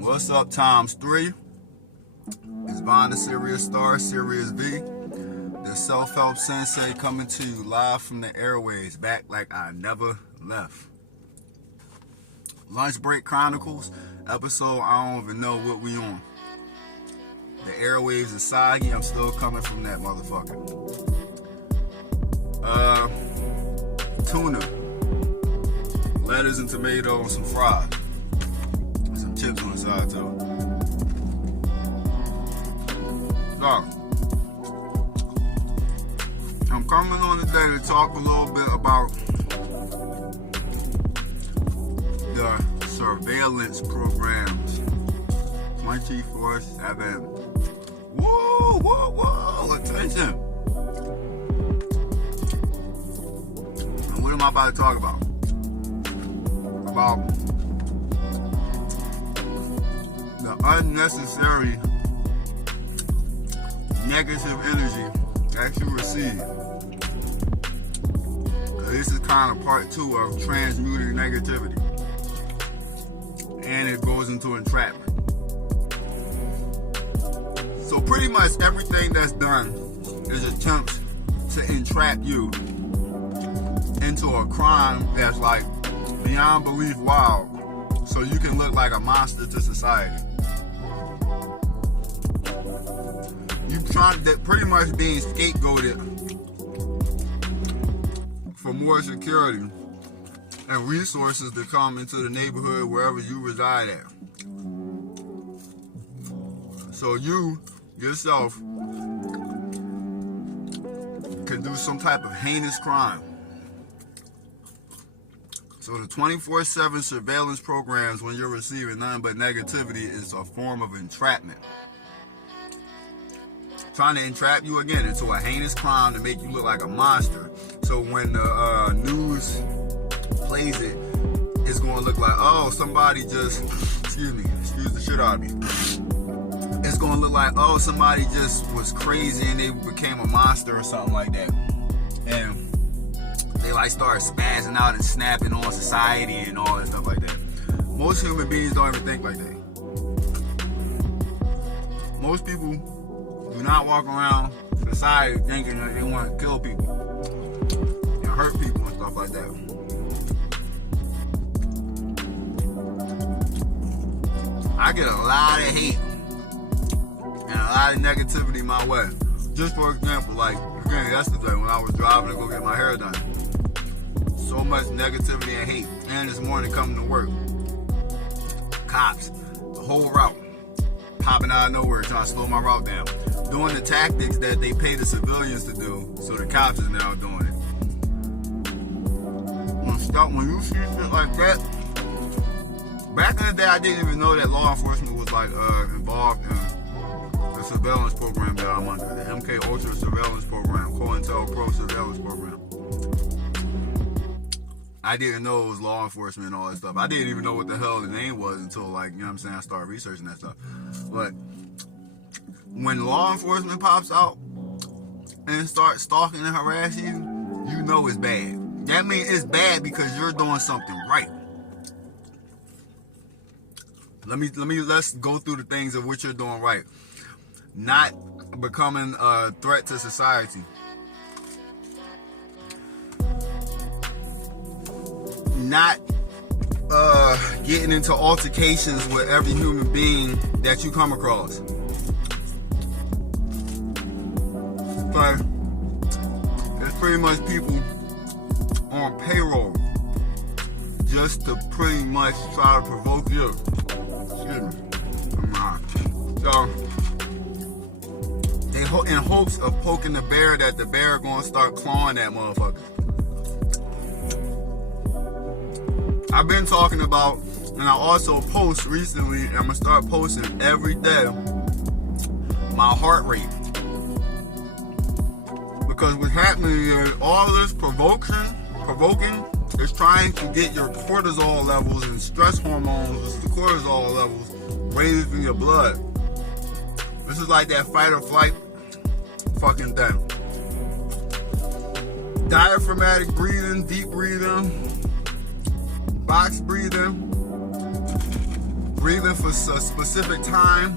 What's up, times 3? It's Von the Serious Star, Serious V, the self-help sensei coming to you live from the airways, back like I never left. Lunch Break Chronicles, episode I don't even know what we on. The airwaves are soggy, I'm still coming from that motherfucker. Tuna, lettuce and tomato and some fries. Some chips on the side too. So, I'm coming on today to talk a little bit about the surveillance programs. 24/7. Whoa, attention. And what am I about to talk about? About the unnecessary negative energy that you receive. This is kind of part 2 of transmuting negativity. And it goes into entrapment. So pretty much everything that's done is attempts to entrap you into a crime that's like beyond belief wild, so you can look like a monster to society. You trying to pretty much being scapegoated for more security and resources to come into the neighborhood wherever you reside at. So you yourself can do some type of heinous crime. So the 24/7 surveillance programs, when you're receiving nothing but negativity, is a form of entrapment. Trying to entrap you again into a heinous crime to make you look like a monster. So when the news plays it, it's going to look like, oh, somebody just, excuse the shit out of me. It's going to look like, oh, somebody just was crazy and they became a monster or something like that. And they like start spazzing out and snapping on society and all that stuff like that. Most human beings don't even think like that. Most people do not walk around society thinking that they want to kill people and hurt people and stuff like that. I get a lot of hate and a lot of negativity my way. Just for example, like again yesterday when I was driving to go get my hair done. So much negativity and hate. And this morning coming to work, cops, the whole route, popping out of nowhere trying to slow my route down. Doing the tactics that they pay the civilians to do, so the cops is now doing it. When you see shit like that, back in the day I didn't even know that law enforcement was like involved in the surveillance program that I'm under, the MK Ultra surveillance program, COINTELPRO surveillance program. I didn't know it was law enforcement and all that stuff. I didn't even know what the hell the name was until, like, you know what I'm saying, I started researching that stuff. But when law enforcement pops out and starts stalking and harassing you, you know it's bad. That means it's bad because you're doing something right. Let's go through the things of what you're doing right. Not becoming a threat to society. Not getting into altercations with every human being that you come across. But it's pretty much people on payroll just to pretty much try to provoke you. Excuse me. So, in hopes of poking the bear, that the bear gonna start clawing that motherfucker. I've been talking about, and I also post recently, and I'm gonna start posting every day, my heart rate. Because what's happening is all this provoking is trying to get your cortisol levels and stress hormones, the cortisol levels, raised in your blood. This is like that fight or flight fucking thing. Diaphragmatic breathing, deep breathing, box breathing, breathing for a specific time,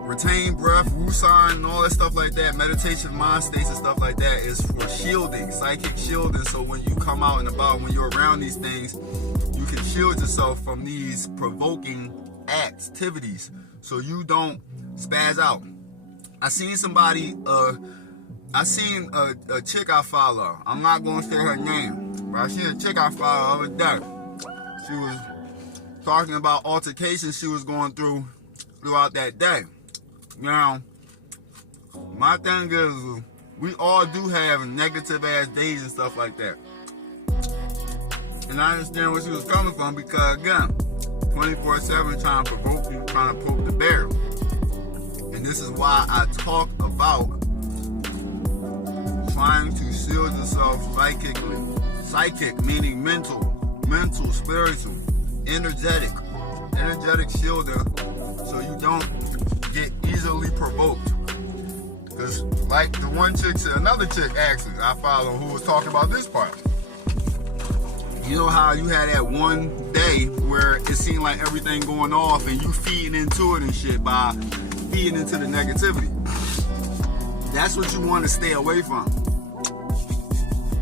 retain breath, wusan, and all that stuff like that, meditation, mind states and stuff like that is for shielding, psychic shielding. So when you come out and about, when you're around these things, you can shield yourself from these provoking activities so you don't spaz out. I seen somebody, I seen a chick I follow. I'm not going to say her name, but I seen a chick I follow the other day. She was talking about altercations she was going through throughout that day. Now, my thing is, we all do have negative ass days and stuff like that. And I understand where she was coming from because, again, 24/7 trying to provoke you, trying to poke the bear. And this is why I talk about trying to shield yourself psychically. Psychic meaning mental, spiritual, energetic shielding, so you don't get easily provoked. Because like the one chick said, another chick actually I follow who was talking about this part. You know how you had that one day where it seemed like everything going off and you feeding into it and shit by feeding into the negativity. That's what you want to stay away from.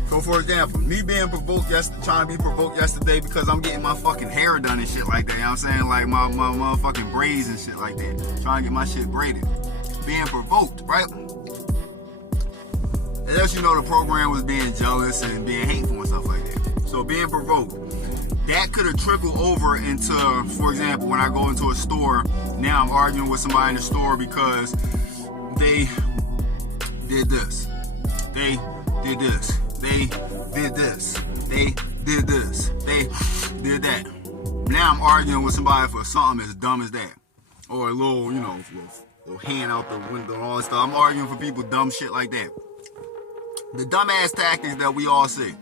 So for example, me being provoked trying to be provoked yesterday because I'm getting my fucking hair done and shit like that. You know what I'm saying? Like my motherfucking braids and shit like that. Trying to get my shit braided. Being provoked, right? Unless you know the program was being jealous and being hateful and stuff like that. So being provoked, that could have trickled over into, for example, when I go into a store, now I'm arguing with somebody in the store because they did this. They did this. They did this. They did this. They did that. Now I'm arguing with somebody for something as dumb as that. Or a little, you know, little hand out the window and all that stuff. I'm arguing for people dumb shit like that. The dumbass tactics that we all see.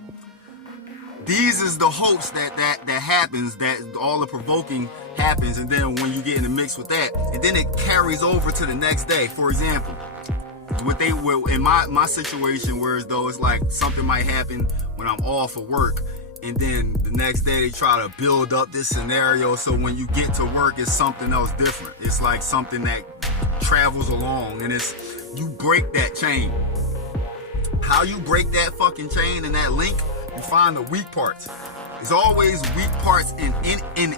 These is the hopes that happens, that all the provoking happens, and then when you get in the mix with that, and then it carries over to the next day. For example, what they will in my situation, whereas though it's like something might happen when I'm off of work, and then the next day they try to build up this scenario so when you get to work it's something else different. It's like something that travels along, and it's you break that chain. How you break that fucking chain and that link? You find the weak parts. There's always weak parts in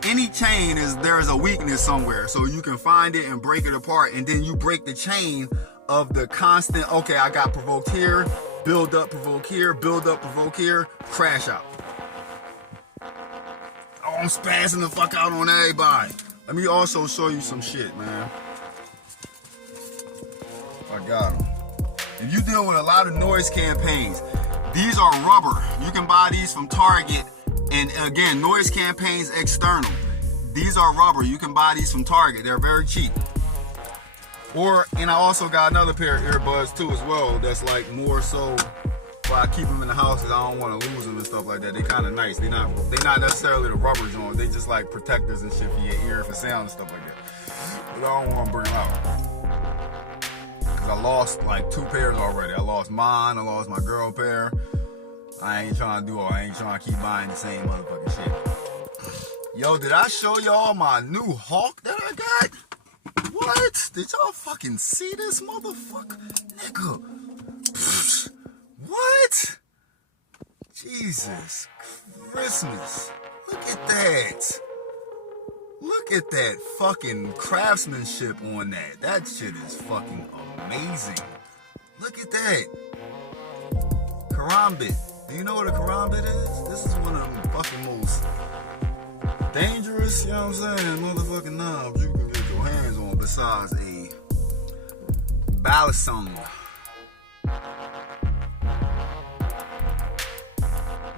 any chain. There's a weakness somewhere, so you can find it and break it apart, and then you break the chain of the constant. Okay, I got provoked here, build up, provoke here, build up, provoke here, crash out. Oh, I'm spazzing the fuck out on everybody. Let me also show you some shit, man. I got them. If you deal with a lot of noise campaigns, these are rubber. You can buy these from Target. And again, noise campaigns external. These are rubber. You can buy these from Target. They're very cheap. And I also got another pair of earbuds too as well. That's like more so, why I keep them in the house because I don't want to lose them and stuff like that. They kind of nice. They not necessarily the rubber joints. They just like protectors and shit for your ear for sound and stuff like that. But I don't want to bring them out. I lost like 2 pairs already. I lost mine, I lost my girl pair. I ain't trying to do all, I ain't trying to keep buying the same motherfucking shit. Yo, did I show y'all my new Hawk that I got? What? Did y'all fucking see this motherfucker? Nigga. Pfft. What? Jesus Christmas. Look at that. Look at that fucking craftsmanship on that. That shit is fucking amazing. Look at that. Karambit. Do you know what a karambit is? This is one of the fucking most dangerous, you know what I'm saying, motherfucking knobs you can get your hands on besides a balisong.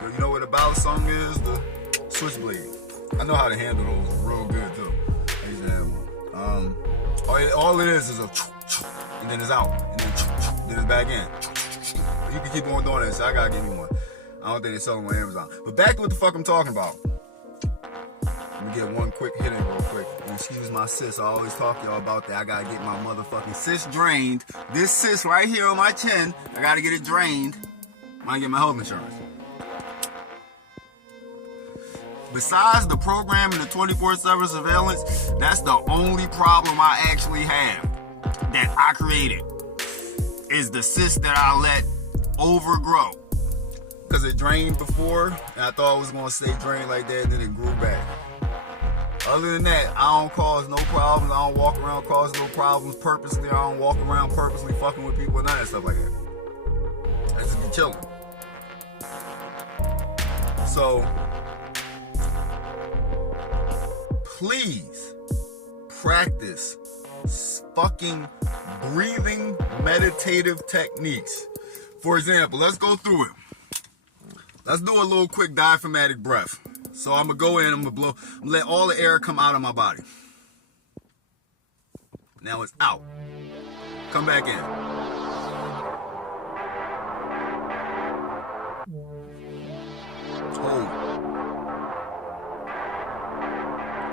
Yo, you know what a balisong is? The switchblade. I know how to handle those real good too. I used to have one. All it is a and then it's out, and then it's back in. You can keep on doing that, so I gotta give me one. I don't think they sell them on Amazon. But back to what the fuck I'm talking about. Let me get one quick hit in real quick. And excuse my sis, I always talk to y'all about that. I gotta get my motherfucking sis drained. This sis right here on my chin, I gotta get it drained. I get my health insurance. Besides the program and the 24/7 surveillance, that's the only problem I actually have that I created, is the cyst that I let overgrow. Because it drained before, and I thought it was going to stay drained like that, and then it grew back. Other than that, I don't cause no problems. I don't walk around causing no problems purposely. I don't walk around purposely fucking with people, none of that stuff like that. I just be chilling. So, please practice fucking breathing meditative techniques. For example, let's go through it. Let's do a little quick diaphragmatic breath. So I'm gonna go in, I'm gonna blow, I'm gonna let all the air come out of my body. Now it's out. Come back in. Hold.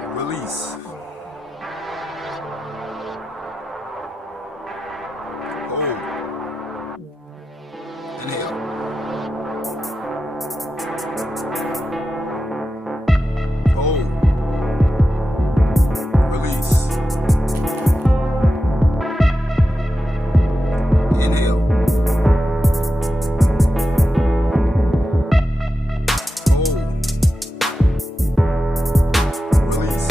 And release. Hold. Inhale. Hold. Release. Inhale. Hold. Release.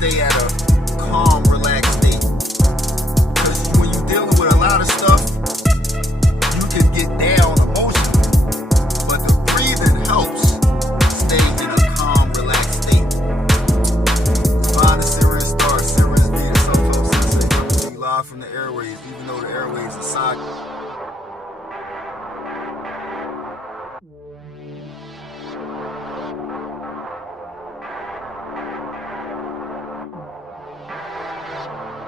Stay at a